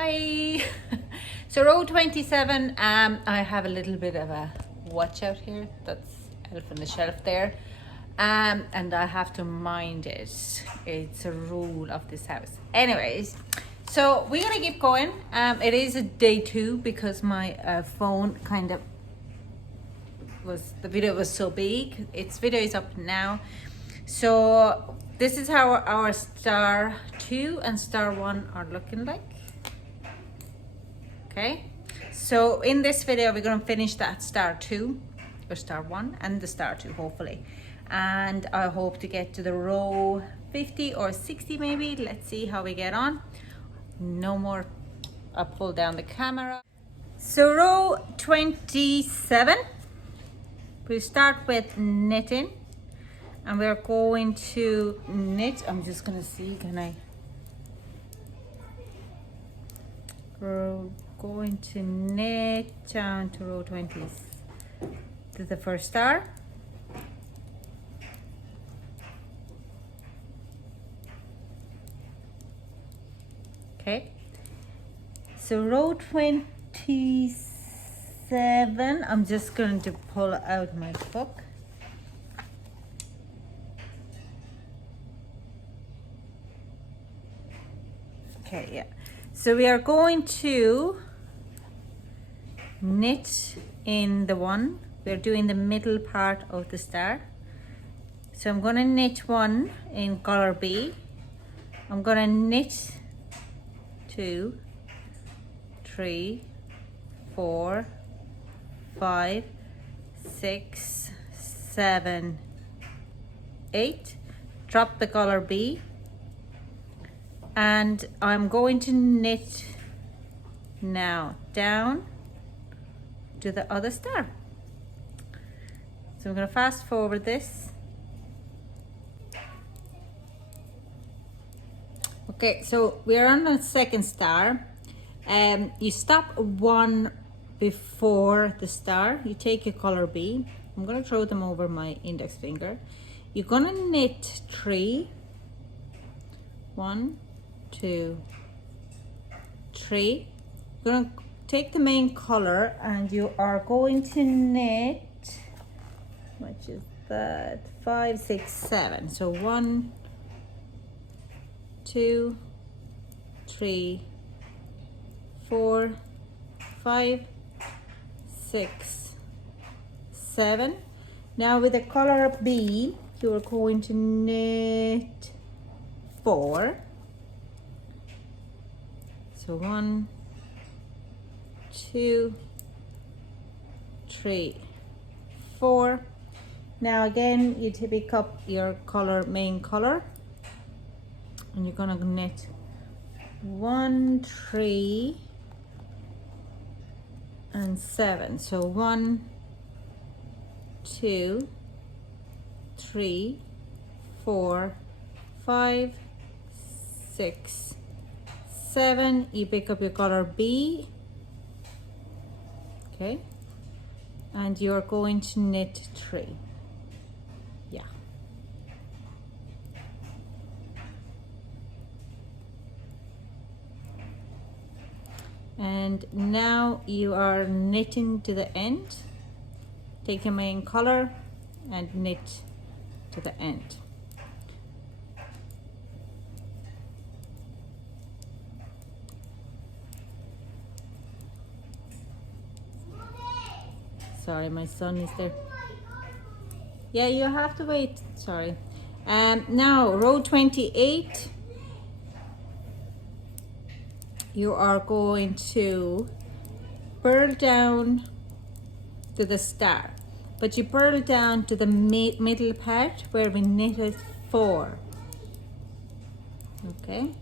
Hi. So row 27, I have a little bit of a watch out here. That's elf on the shelf there. And I have to mind it. It's a rule of this house. Anyways, so we're gonna keep going. It is a day 2 because my phone kind of the video was so big. Its video is up now. So this is how our star 2 and star 1 are looking like. Okay, so in this video we're going to finish that star 2 or star 1 and the star 2 hopefully, and I hope to get to the row 50 or 60 maybe. Let's see how we get on. No more, I'll pull down the camera. So row 27, we start with knitting and we're going to knit. I'm just going to see, can I going to knit down to row 20 to the first star. Okay, so row 27, I'm just going to pull out my book. Okay, yeah, so we are going to knit in the one. We're doing the middle part of the star. So I'm going to knit 1 in color B. I'm going to knit 2, 3, 4, 5, 6, 7, 8. Drop the color B. And I'm going to knit now down to the other star. So I'm going to fast forward this. Okay, so we are on the second star. You stop 1 before the star. You take your color B. I'm going to throw them over my index finger. You're going to knit 3. 1, 2, 3. You're going to take the main color and you are going to knit, which is that, 5, 6, 7. So 1, 2, 3, 4, 5, 6, 7. Now with the color B, you are going to knit 4. So 1, 2, 3, 4. Now again, you pick up your color, main color, and you're gonna knit 1, 3, and 7. So 1, 2, 3, 4, 5, 6, 7. You pick up your color B. Okay, and you're going to knit 3. Yeah. And now you are knitting to the end. Take your main color and knit to the end. Sorry, my son is there. Yeah, you have to wait. Sorry. Now, row 28. You are going to purl down to the star, but you purl down to the middle part where we knitted 4. Okay.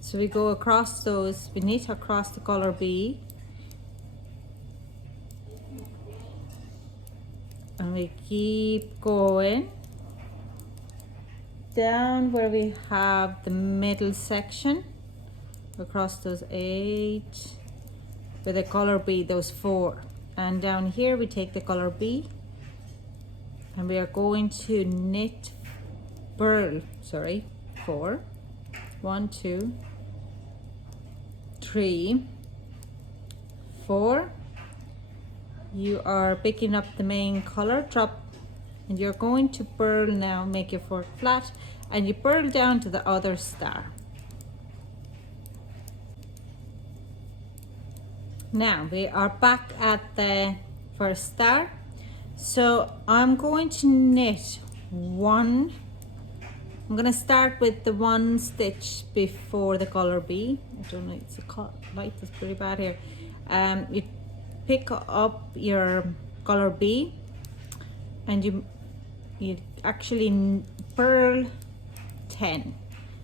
So we go across those, we knit across the color B, and we keep going down where we have the middle section, across those 8 with the color B, those 4, and down here we take the color B and we are going to knit purl, sorry, 4, 1, 2, 3, 4. You are picking up the main color, drop, and you're going to purl now, make your fork flat, and you purl down to the other star. Now we are back at the first star, so I'm going to knit one. I'm going to start with the 1 stitch before the color B. I don't know, it's a light is pretty bad here. You pick up your color B, and you actually purl 10.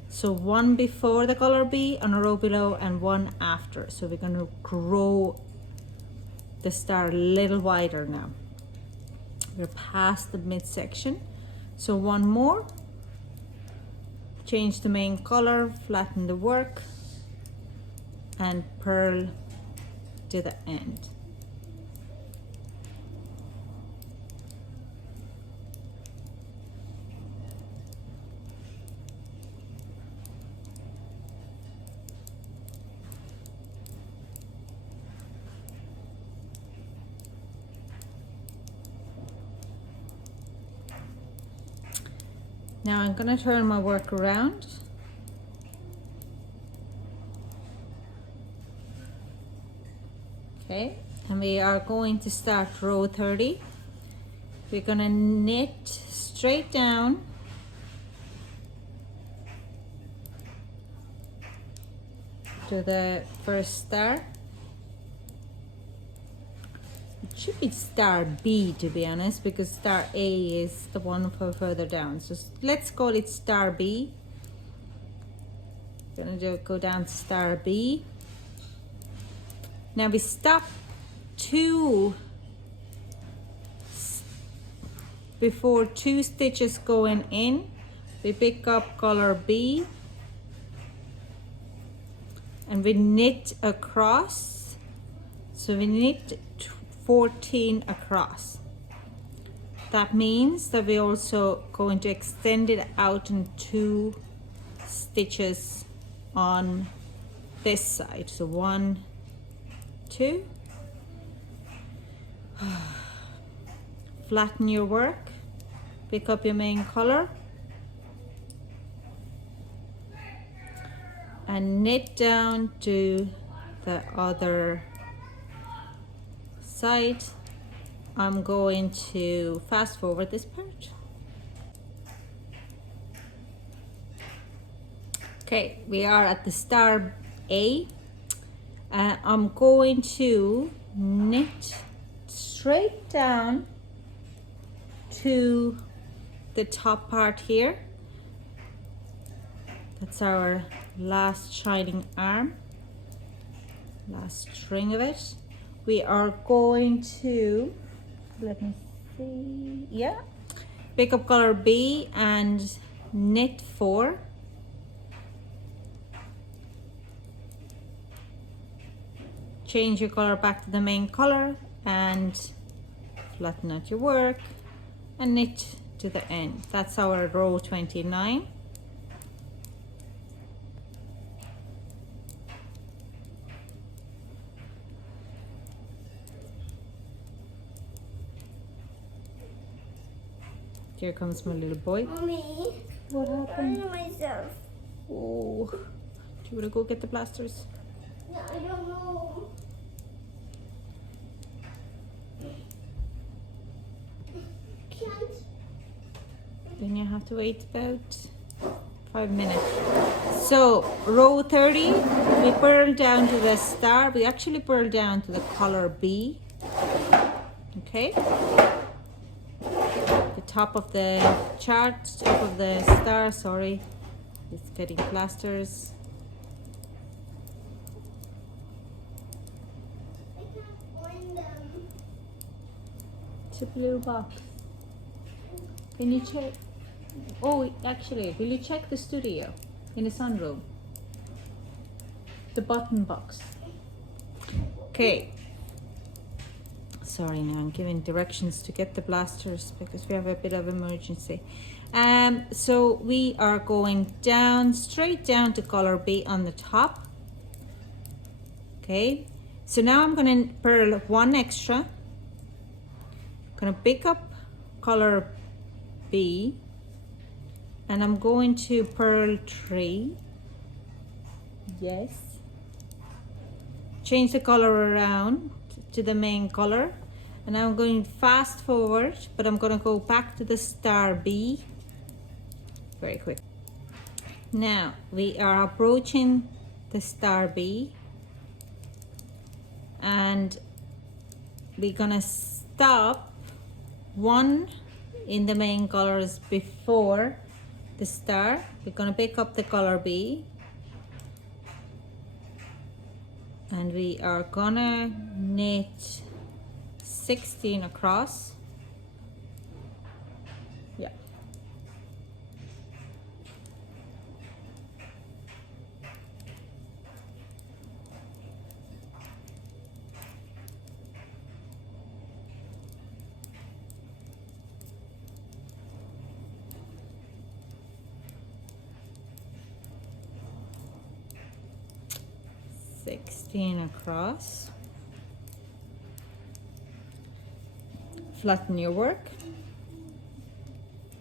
So 1 before the color B on a row below and 1 after. So we're going to grow the star a little wider now. We're past the midsection. So 1 more. Change the main color, flatten the work, and purl to the end. Now I'm going to turn my work around. Okay, and we are going to start row 30. We're going to knit straight down to the first star. It should be star B, to be honest, because star A is the one further down. So let's call it star B. Gonna go down to star B. Now we stop before 2 stitches going in. We pick up color B and we knit across. So we knit 14 across. That means that we're also going to extend it out in 2 stitches on this side. So 1, 2. Flatten your work, pick up your main color, and knit down to the other side. I'm going to fast forward this part. Okay, we are at the star A. I'm going to knit straight down to the top part here. That's our last shining arm, last string of it. We are going to, let me see, yeah, pick up color B and knit 4. Change your color back to the main color and flatten out your work and knit to the end. That's our row 29. Here comes my little boy. Mommy, What happened? I hurt myself. Oh, do you want to go get the plasters? Yeah, I don't know. Can't. Then you have to wait about 5 minutes. So row 30, we purl down to the star. We actually purl down to the color B. Okay. The top of the chart, top of the star, sorry, it's getting plasters. I can't find them. It's a blue box. Can you check? Oh, actually, will you check the studio in the sunroom? The button box. Okay. sorry, now I'm giving directions to get the blasters because we have a bit of emergency. So we are going down, straight down to color B on the top. Okay, so now I'm going to purl one extra. Going to pick up color B, and I'm going to purl 3. Yes. Change the color around to the main color, and now I'm going fast forward, but I'm going to go back to the star B very quick. Now we are approaching the star B, and we're gonna stop 1 in the main colors before the star. We're gonna pick up the color B, and we are gonna knit 16 across. Yeah. Across. Flatten your work.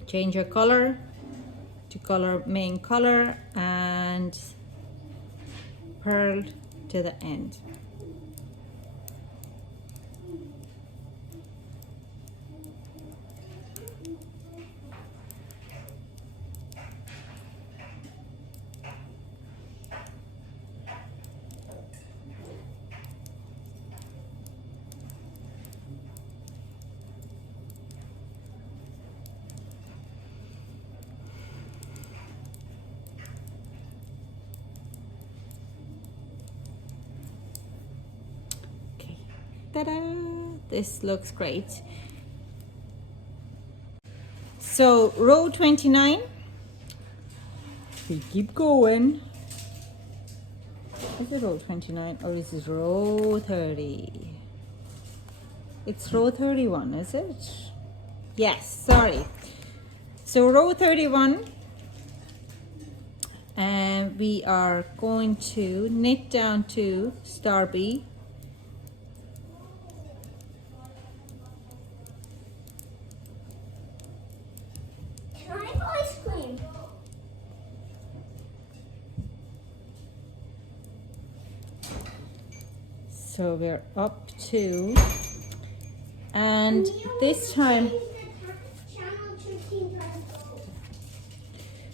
Change your color to color main color and purl to the end. Ta-da! This looks great. So row 29, we keep going. Is it row 29 or is it row 30? It's row 31, is it? Yes, sorry. So row 31, and we are going to knit down to star B. So we're up to, and this time,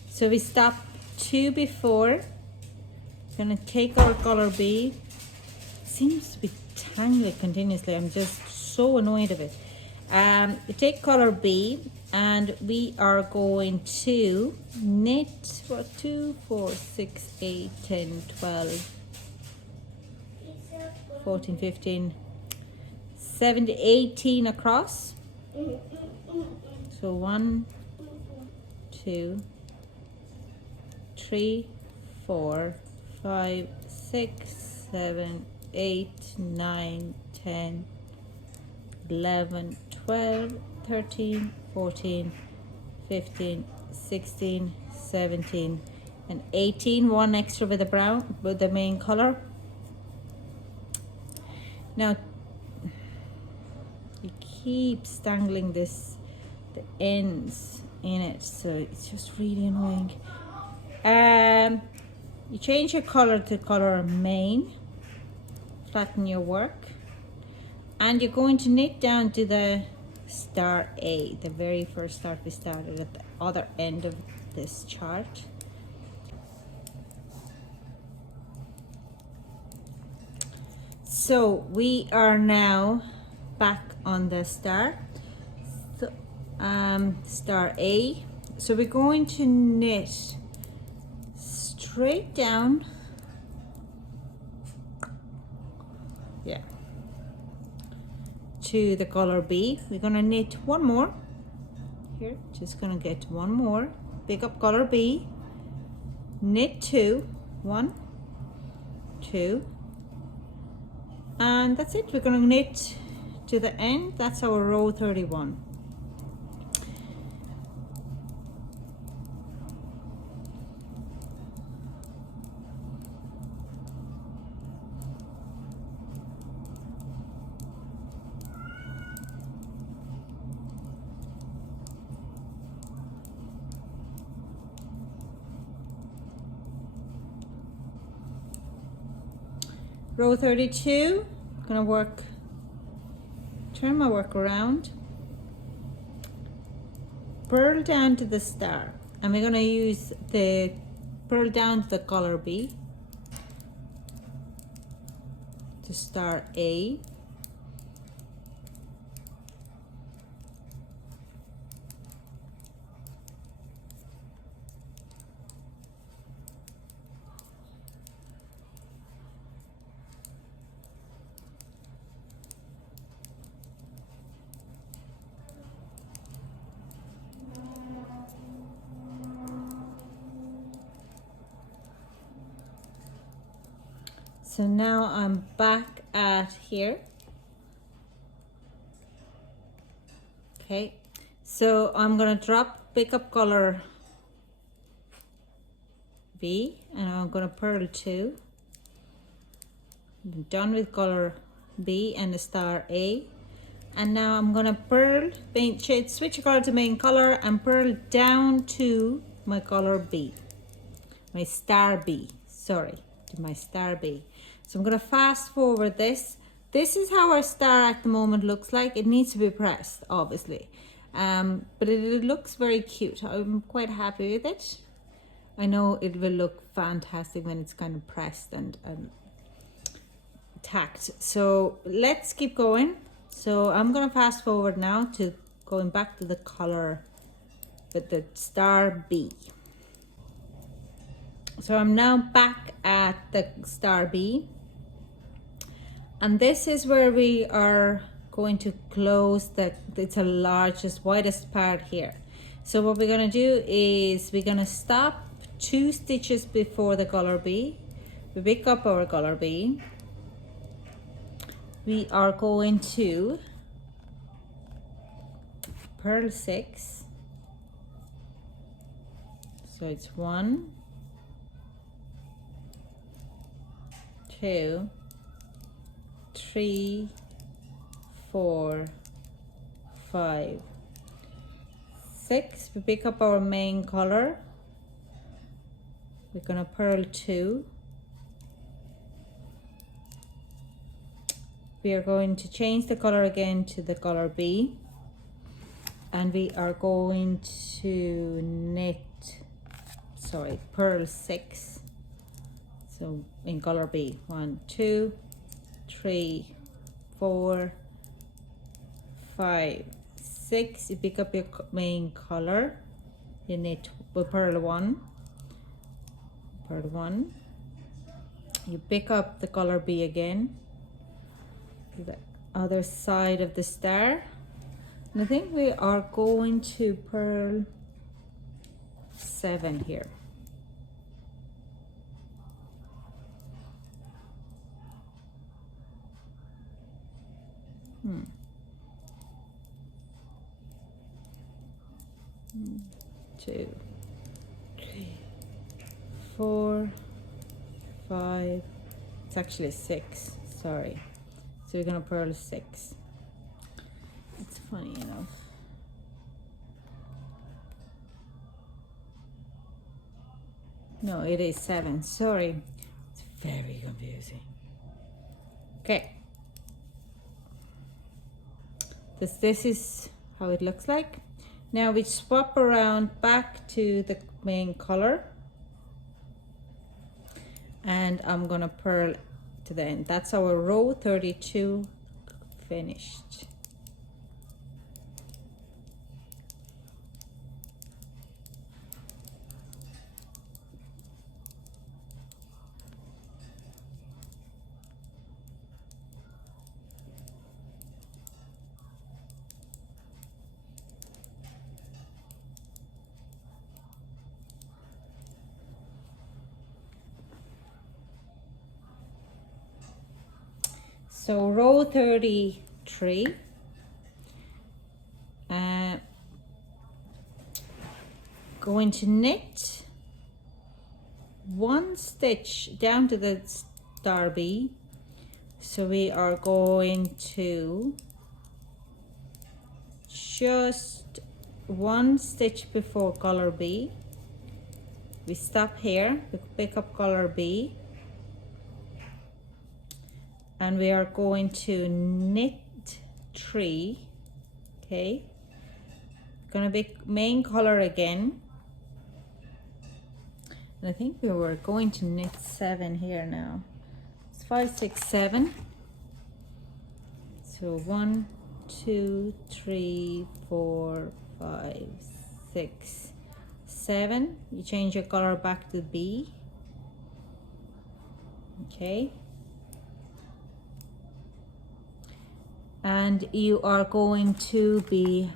so we stop 2 before. Gonna take our color B. Seems to be tangling continuously. I'm just so annoyed of it. We take color B, and we are going to knit what, 2, 4, 6, 8, 10, 12. 14, 15, 17, 18 across. So 1, 2, 3, 4, 5, 6, 7, 8, 9, 10, 11, 12, 13, 14, 15, 16, 17, and 18. 1 extra with the brown, with the main color. Now you keep stangling the ends in it, so it's just really annoying. You change your color to color main, flatten your work, and you're going to knit down to the star A, the very first start we started at the other end of this chart. So we are now back on the star, so, star A. So we're going to knit straight down, yeah, to the color B. We're going to knit 1 more here, just going to get 1 more, pick up color B, knit 2, 1, 2, and that's it. We're going to knit to the end. That's our row 31. Row 32, gonna work, turn my work around, purl down to the star, and we're gonna use the purl down to the color B to star A. So now I'm back at here. Okay, so I'm gonna pick up color B, and I'm gonna purl 2. I'm done with color B and the star A. And now I'm gonna purl, switch color to main color and purl down to my color B. My star B, sorry, to my star B. So I'm gonna fast forward this. This is how our star at the moment looks like. It needs to be pressed, obviously. But it looks very cute. I'm quite happy with it. I know it will look fantastic when it's kind of pressed and tacked. So let's keep going. So I'm gonna fast forward now to going back to the color with the star B. So I'm now back at the star B, and this is where we are going to close it's the largest, widest part here. So what we're going to do is we're going to stop 2 stitches before the color B. We pick up our color B. We are going to purl 6. So it's 1, 2, 3, 4, 5, 6. We pick up our main color. We're gonna purl 2. We are going to change the color again to the color B, and we are going to purl 6. So in color B, 1, 2, 3, 4, 5, 6. You pick up your main color. You need to purl 1. Purl 1. You pick up the color B again, the other side of the star. And I think we are going to purl 7 here. Two, 3, 4, 5. It's actually 6. Sorry. So we're gonna purl 6. It's funny enough. No, it is 7. Sorry. It's very confusing. Okay. This is how it looks like. Now we swap around back to the main color, and I'm gonna purl to the end. That's our row 32 finished. So row 33 3. Going to knit 1 stitch down to the star B. So we are going to just 1 stitch before color B. We stop here, we pick up color B, and we are going to knit 3. Okay, gonna be main color again, and I think we were going to knit 7 here now. It's 5, 6, 7. So 1, 2, 3, 4, 5, 6, 7. You change your color back to B. Okay, and you are going to be,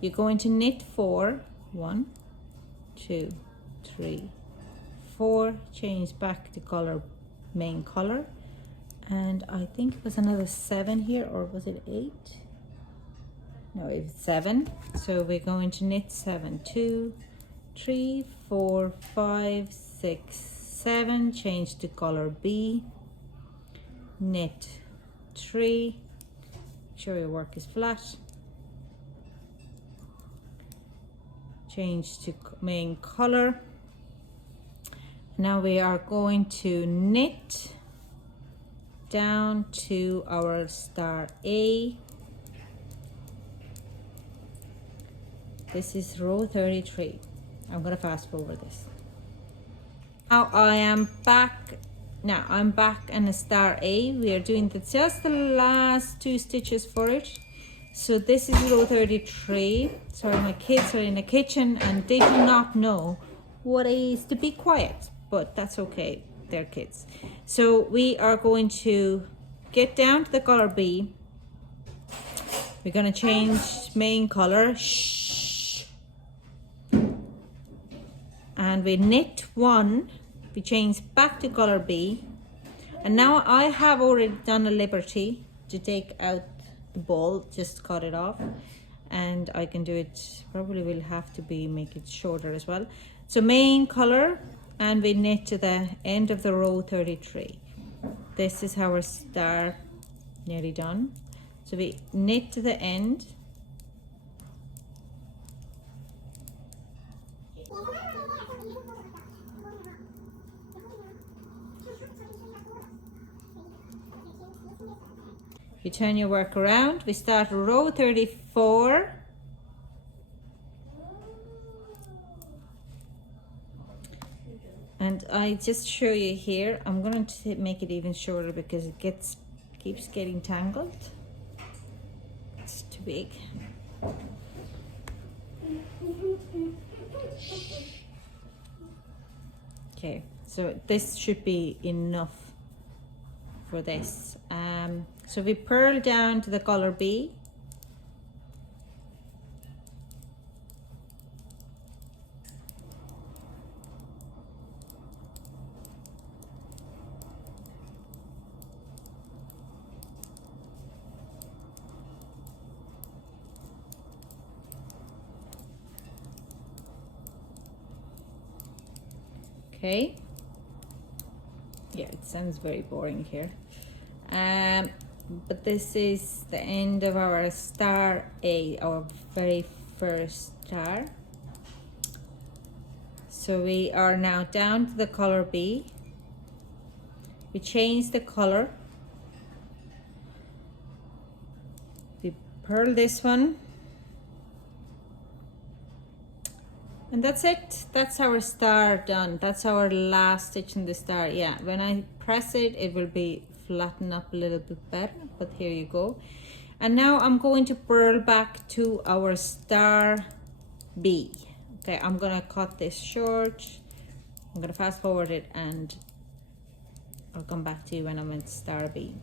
you're going to knit 4. 1, 2, 3, 4. Change back to color, main color, and I think it was another 7 here, or was it 8? No, it's 7. So we're going to knit 7. 2, 3, 4, 5, 6, 7. Change to color B. Knit 3. Make sure your work is flat. Change to main color. Now we are going to knit down to our star A. This is row 33. I'm going to fast forward this. Now I am back. Now I'm back in a star A. We are doing just the last 2 stitches for it. So this is row 33. Sorry, my kids are in the kitchen and they do not know what it is to be quiet, but that's okay, they're kids. So we are going to get down to the color B. We're going to change main color. Shh. And we knit 1. We change back to color B. And now I have already done a liberty to take out the ball, just cut it off, and I can do it, probably will have to be make it shorter as well. So main color, and we knit to the end of the row 33. This is our star, nearly done. So we knit to the end. You turn your work around. We start row 34. And I just show you here. I'm going to make it even shorter because it keeps getting tangled. It's too big. Okay, so this should be enough for this. So we purl down to the color B. Okay. Yeah, it sounds very boring here. But this is the end of our star A, our very first star. So we are now down to the color B. We change the color. We purl this one. And that's it. That's our star done. That's our last stitch in the star. Yeah, when I press it, it will be flatten up a little bit better, but here you go. And now I'm going to purl back to our star B. Okay, I'm gonna cut this short. I'm gonna fast forward it and I'll come back to you when I'm in star B.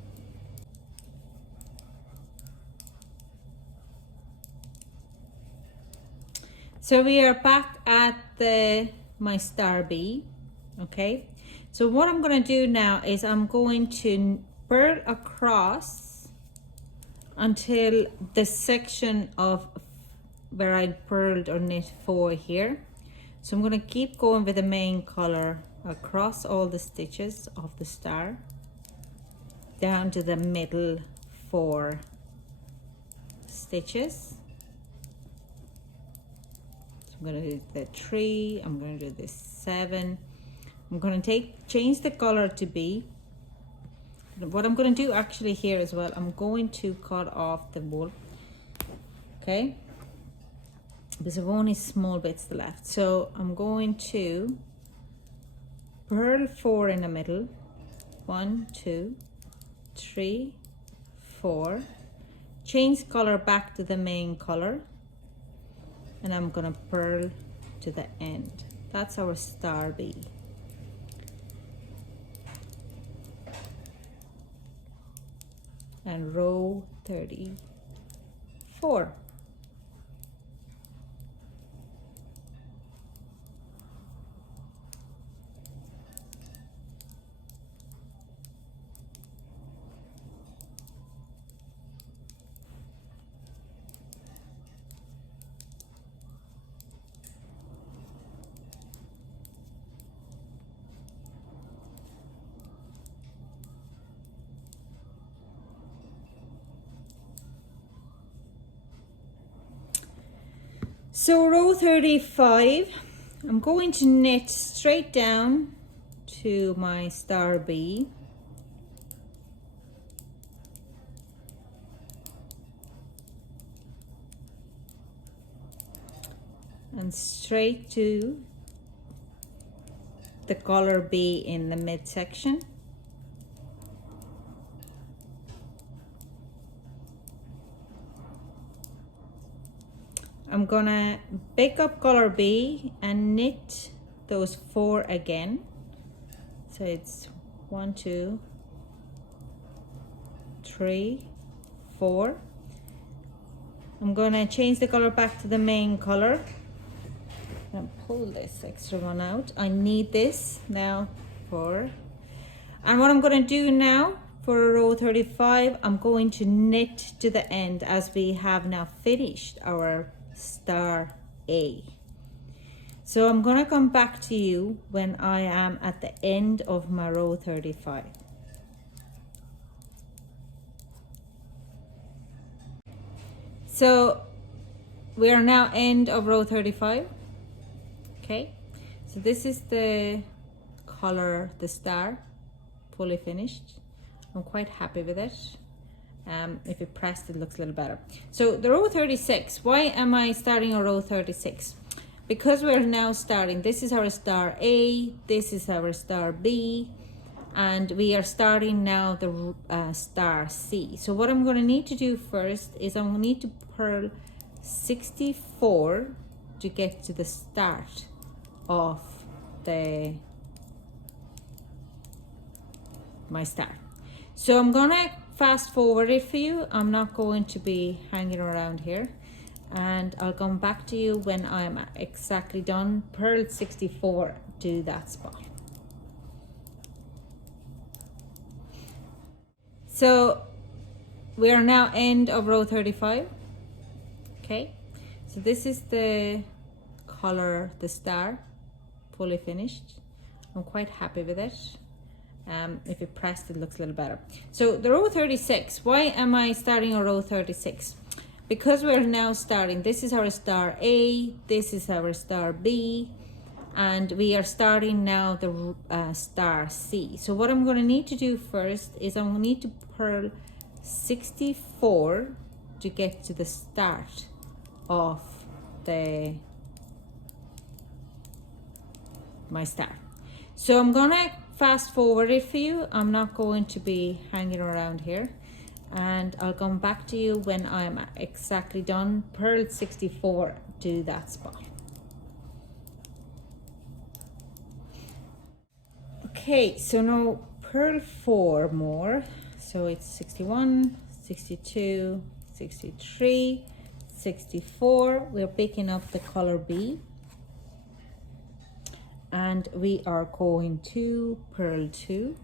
So we are back at my star B. Okay, so what I'm going to do now is I'm going to purl across until the section of where I purled or knit 4 here. So I'm going to keep going with the main color across all the stitches of the star down to the middle 4 stitches. So I'm going to do the 3, I'm going to do the 7. I'm going to change the color to B. What I'm going to do actually here as well, I'm going to cut off the wool, okay, because I've only small bits left. So I'm going to purl 4 in the middle, 1 2 3 4, change color back to the main color, and I'm going to purl to the end. That's our star B. And row 34. So row 35, I'm going to knit straight down to my star B. And straight to the color B in the midsection. I'm gonna pick up color B and knit those 4 again. So it's 1 2 3 4. I'm gonna change the color back to the main color and pull this extra one out. I need this now and what I'm gonna do now for row 35, I'm going to knit to the end as we have now finished our star A. So I'm gonna come back to you when I am at the end of my row 35. So we are now end of row 35. Okay, so this is the color, the star, fully finished. I'm quite happy with it. If it pressed, it looks a little better. So the row 36, why am I starting a row 36? Because we're now starting, this is our star A, this is our star B, and we are starting now the star C. So what I'm going to need to do first is I'm going to need to purl 64 to get to the start of my star. So I'm gonna fast forward it for you. I'm not going to be hanging around here, and I'll come back to you when I'm exactly done. Purl 64 to that spot. So we are now end of row 35. Okay, so this is the color, the star, fully finished. I'm quite happy with it. If it pressed, it looks a little better. So the row 36, why am I starting a row 36? Because we're now starting, this is our star A, this is our star B, and we are starting now the star C. So what I'm going to need to do first is I'm going to need to purl 64 to get to the start of my star. So I'm gonna fast forward it for you. I'm not going to be hanging around here, and I'll come back to you when I'm exactly done. Purl 64 to that spot. Okay, so now purl 4 more. So it's 61, 62, 63, 64. We're picking up the color B, and we are going to purl 2,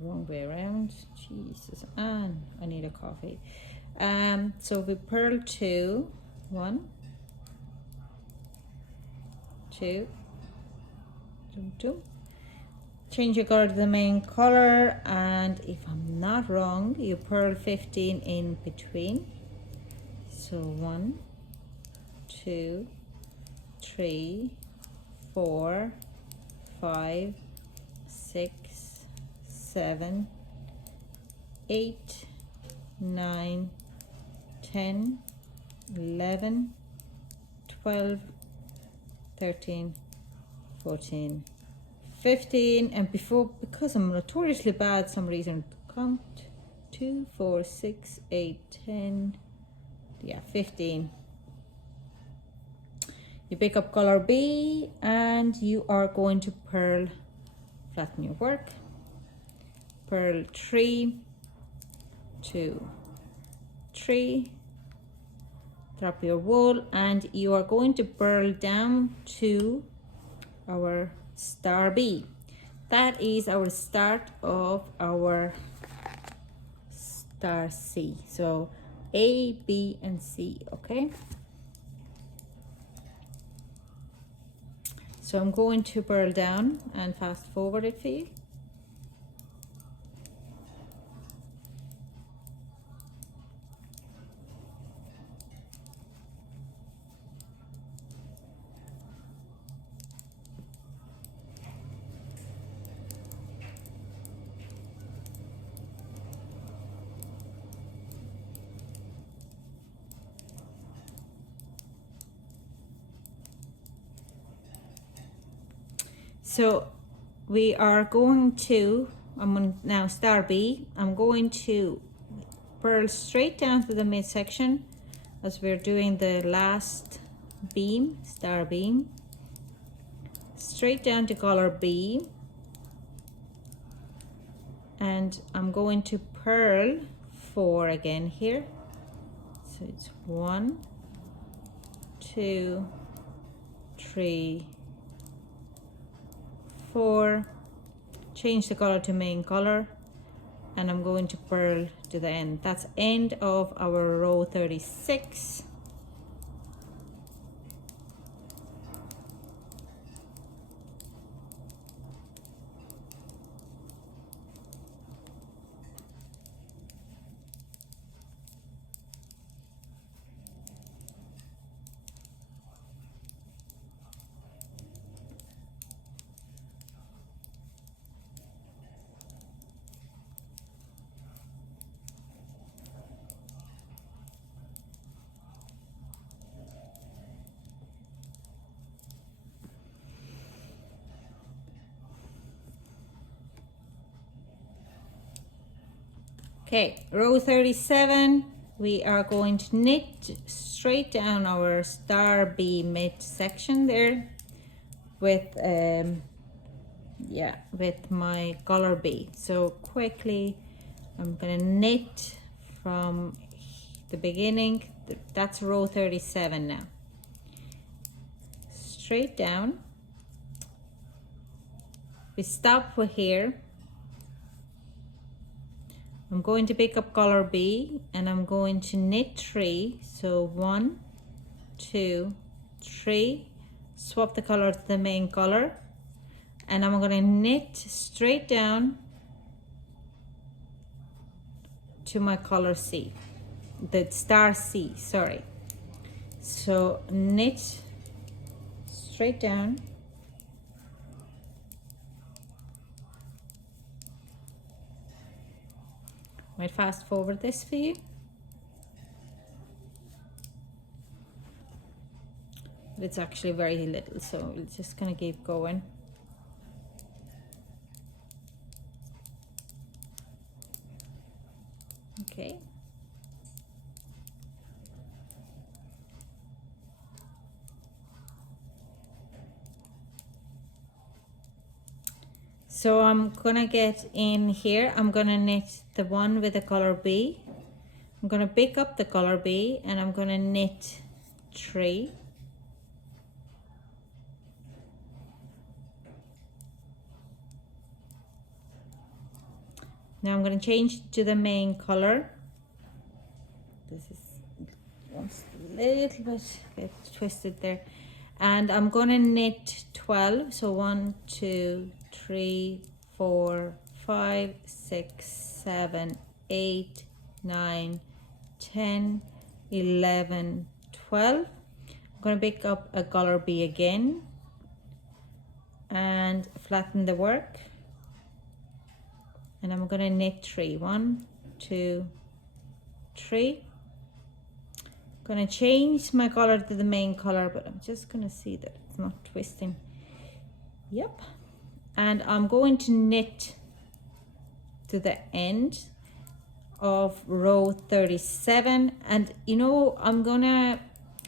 wrong way around. Jesus, and I need a coffee. So we purl 2, 1, 2, 2, 2. Change your color to the main color, and if I'm not wrong, you purl 15 in between. So 1, 2, 3, 4, 5, 6, 7, 8, 9, 10, 11, 12, 13, 14, 15, and because I'm notoriously bad some reason, count 2, 4, 6, 8, 10, yeah, 15. You pick up color B and you are going to purl, flatten your work, purl 3, 2, 3, drop your wool, and you are going to purl down to our star B. That is our start of our star C. So A, B, and C, okay? So I'm going to purl down and fast forward it for you. So we are going to, I'm on now star B, I'm going to purl straight down to the midsection as we're doing the last beam, star beam, straight down to color B, and I'm going to purl 4 again here. So it's 1, 2, 3, 4, change the color to main color, and I'm going to purl to the end. That's end of our row 36. Okay, row 37, we are going to knit straight down our star B mid section there with with my color B. So quickly I'm gonna knit from the beginning. That's row 37 now. Straight down. We stop here. I'm going to pick up color B and I'm going to knit 3. So 1, 2, 3. Swap the color to the main color, and I'm going to knit straight down to my color C, the star C, sorry. So knit straight down. Might fast forward this for you. But it's actually very little, so we're just gonna keep going. Okay. So I'm gonna get in here, I'm gonna knit the one with the color B. I'm gonna pick up the color B and I'm gonna knit 3. Now I'm going to change to the main color. This is just a little bit twisted there. And I'm going to knit 12. So 1, 2, 3, 4, 5, 6, 7, 8, 9, 10, 11, 12. I'm going to pick up a color B again and flatten the work. And I'm going to knit 3. 1, 2, 3. I'm going to change my color to the main color, but I'm just going to see that it's not twisting. Yep. And I'm going to knit to the end of row 37, and you know, I'm gonna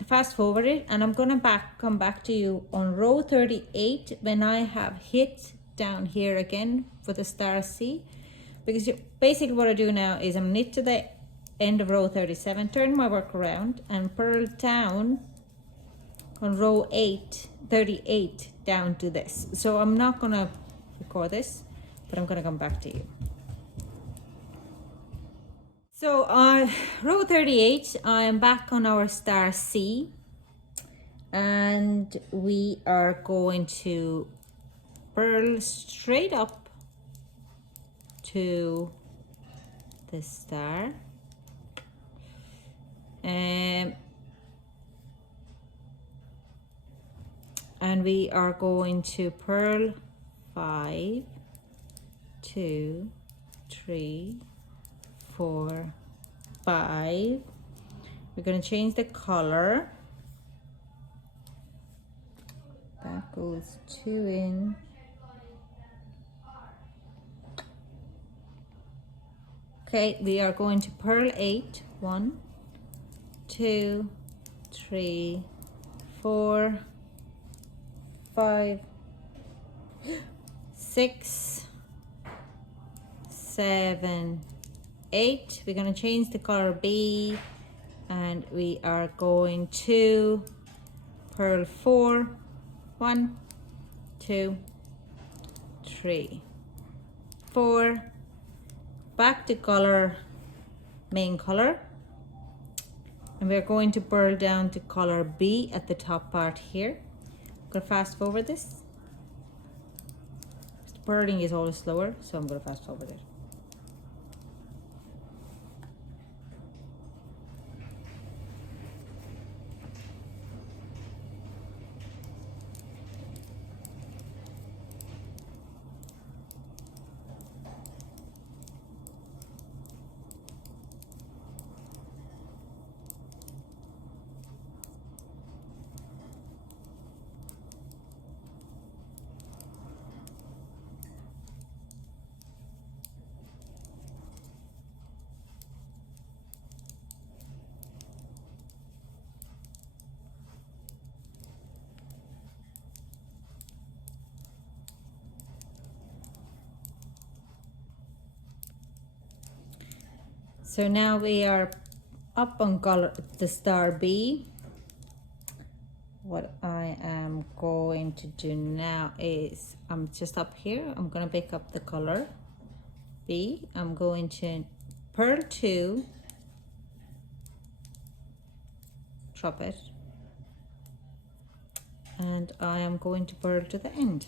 fast forward it, and I'm gonna come back to you on row 38 when I have hit down here again for the star C, because basically what I do now is I'm knit to the end of row 37, turn my work around and purl down on row 38 down to this. So I'm not gonna record this, but I'm gonna come back to you. So row 38, I am back on our star C, and we are going to purl straight up to the star, and we are going to purl 5, 2, 3, 4, 5. We're going to change the color. That goes 2 in. Okay, we are going to purl 8. 1, 2, 3, 4, 5, 6, 7, 8. We're going to change the color B, and we are going to purl 4. 1, 2, 3, 4. Back to color, main color, and we're going to purl down to color B at the top part here. I'm going to fast forward this. The purling is always slower, so I'm going to fast forward it. So now we are up on color the star B. What I am going to do now is I'm just up here. I'm going to pick up the color B. I'm going to purl 2, drop it, and I am going to purl to the end.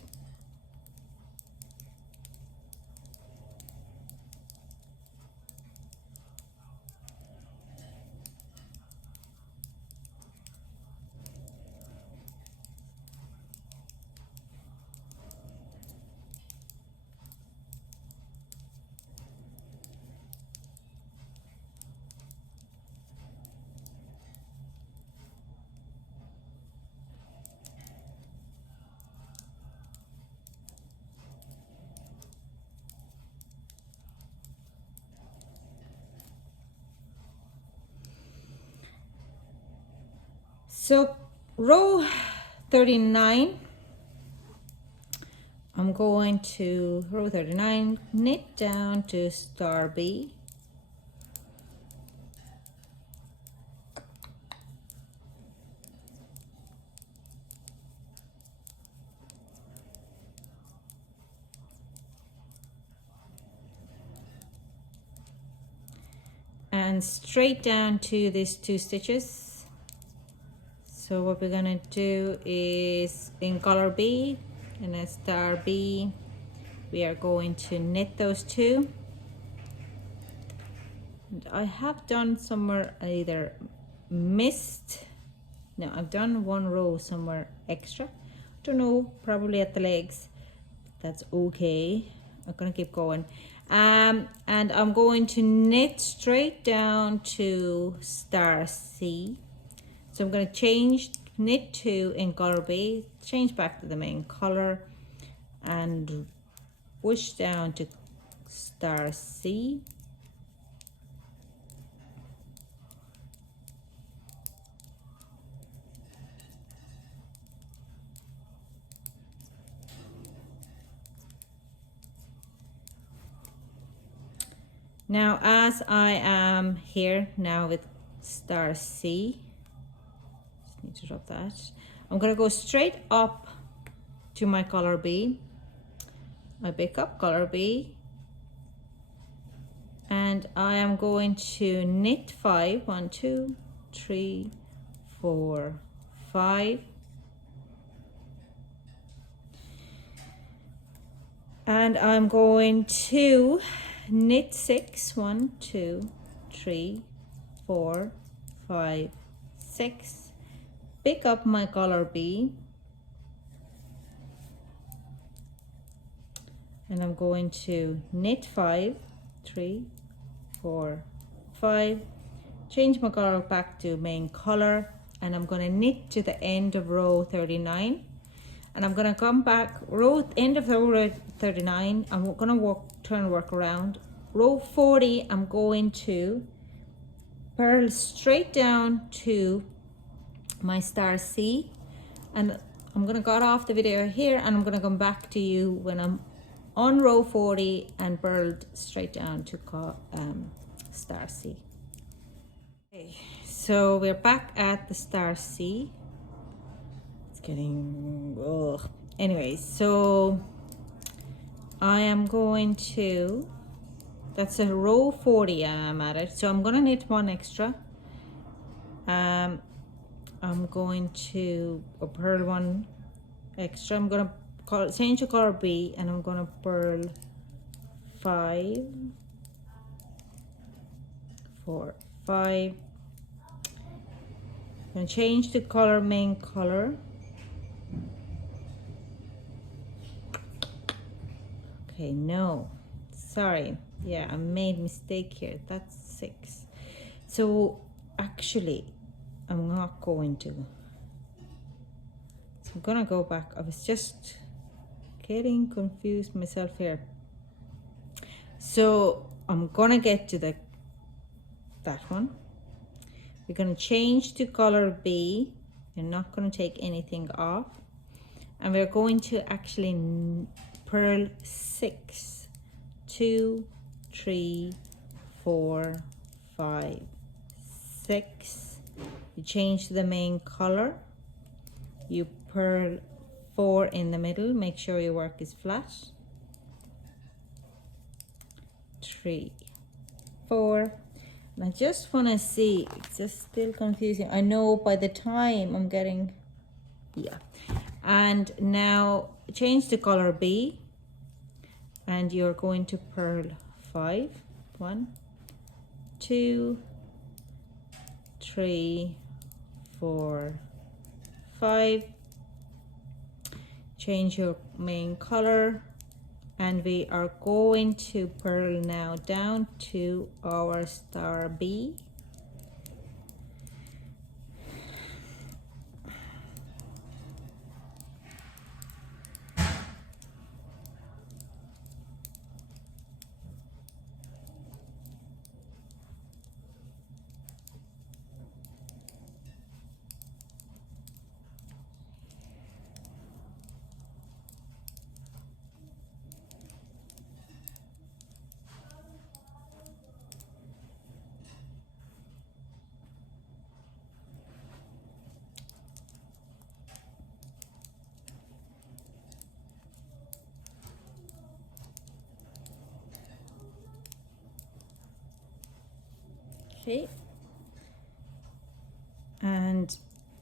So row 39, I'm going to row 39, knit down to star B. and straight down to these 2 stitches. So what we're gonna do is in color B, in a star B, we are going to knit those 2. And I have done somewhere either missed, no, I've done 1 row somewhere extra. Don't know, probably at the legs. That's okay. I'm gonna keep going. And I'm going to knit straight down to star C. So I'm going to change, knit 2 in color B, change back to the main color, and push down to star C. Now as I am here now with star C, just need to drop that, I'm going to go straight up to my color B. I pick up color B and I am going to knit 5, 1, 2, 3, 4, 5, and I'm going to knit 6, 1, 2, 3, 4, 5, 6, pick up my color B, and I'm going to knit 5, 3, 4, 5, change my color back to main color, and I'm going to knit to the end of row 39, and I'm going to come back end of row 39. I'm going to work around row 40. I'm going to purl straight down to my star C, and I'm going to cut off the video here, and I'm going to come back to you when I'm on row 40 and purled straight down to star C. Okay, so we're back at the star C. It's getting, ugh. Anyways, so I am going to, that's a row 40 I'm at it, so I'm going to knit 1 extra. I'm going to purl 1 extra. I'm going to change the color B, and I'm going to purl 5, 4, 5. I'm going to change the color, main color. Okay, no, sorry, yeah, I made mistake here. That's 6. So actually I'm not going to, so I'm gonna go back. I was just getting confused myself here. So I'm gonna get to that one. We're gonna change to color B. You're not gonna take anything off, and we're going to actually purl 6, 2, 3, 4, 5, 6. You change to the main color, you purl 4 in the middle, make sure your work is flat, 3, 4, and I just want to see, it's just still confusing. I know by the time I'm getting, yeah. And now change the color B, and you're going to purl 5, 1, 2, 3, 4, 5. Change your main color, and we are going to purl now down to our star B. Okay. And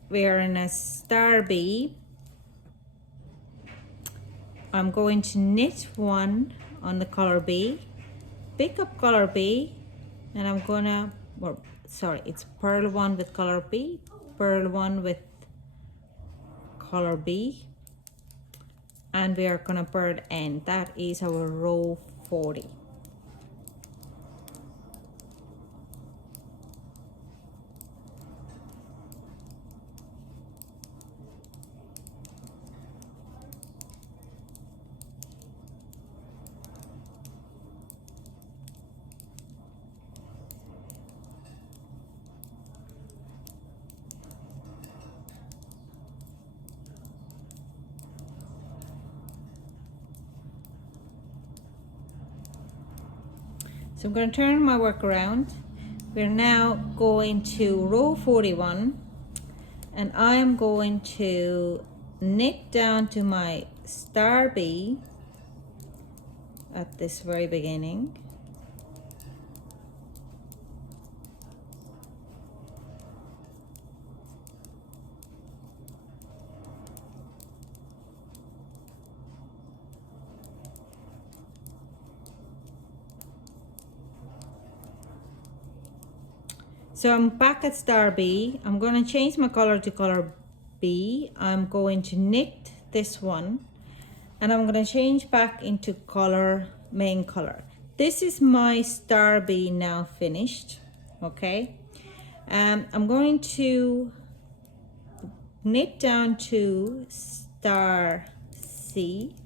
we are in a star B. I'm going to knit one on the color B, pick up color B, and I'm gonna, well, sorry, it's purl one with color B, purl one with color B, and we are gonna purl end. That is our row 40. So I'm going to turn my work around. We're now going to row 41, and I'm going to knit down to my star B at this very beginning. So I'm back at star B. I'm going to change my color to color B. I'm going to knit this one, and I'm going to change back into color, main color. This is my star B now finished. Okay. I'm going to knit down to star C.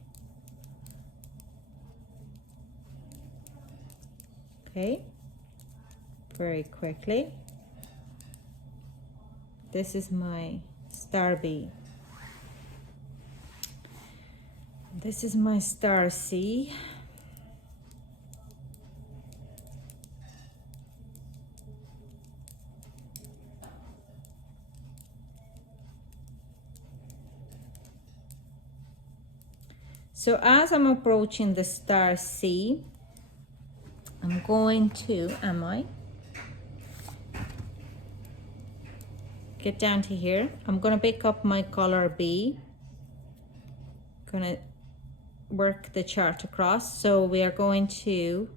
Okay. Very quickly. This is my star B. This is my star C. So as I'm approaching the star C, I'm going to, get down to here. I'm gonna pick up my color B. Gonna work the chart across. So we are going to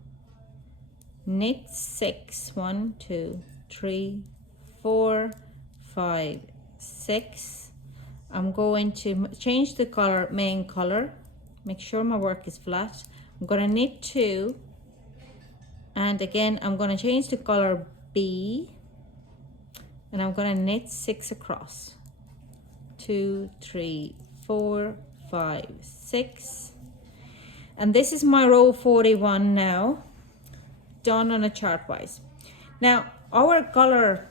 knit 6, 1, 2, 3, 4, 5, 6. I'm going to change the color, main color. Make sure my work is flat. I'm gonna knit 2, and again I'm gonna change the color B, and I'm gonna knit 6 across. 2, 3, 4, 5, 6. And this is my row 41 now, done on a chart wise. Now our color,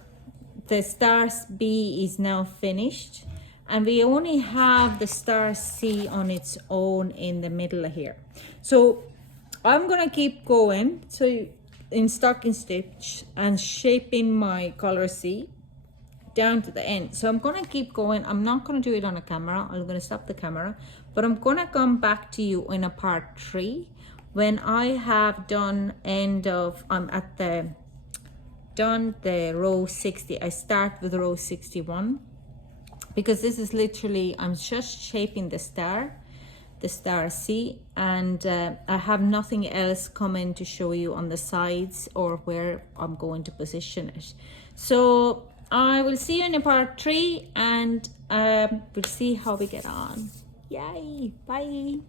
the star B, is now finished, and we only have the star C on its own in the middle here. So I'm gonna keep going, so in stocking stitch and shaping my color C down to the end. So I'm gonna keep going. I'm not gonna do it on a camera. I'm gonna stop the camera, but I'm gonna come back to you in a part 3 when I have done done the row 60. I start with row 61, because this is literally, I'm just shaping the star C, and I have nothing else coming to show you on the sides or where I'm going to position it. So I will see you in a part 3, and we'll see how we get on. Yay, bye.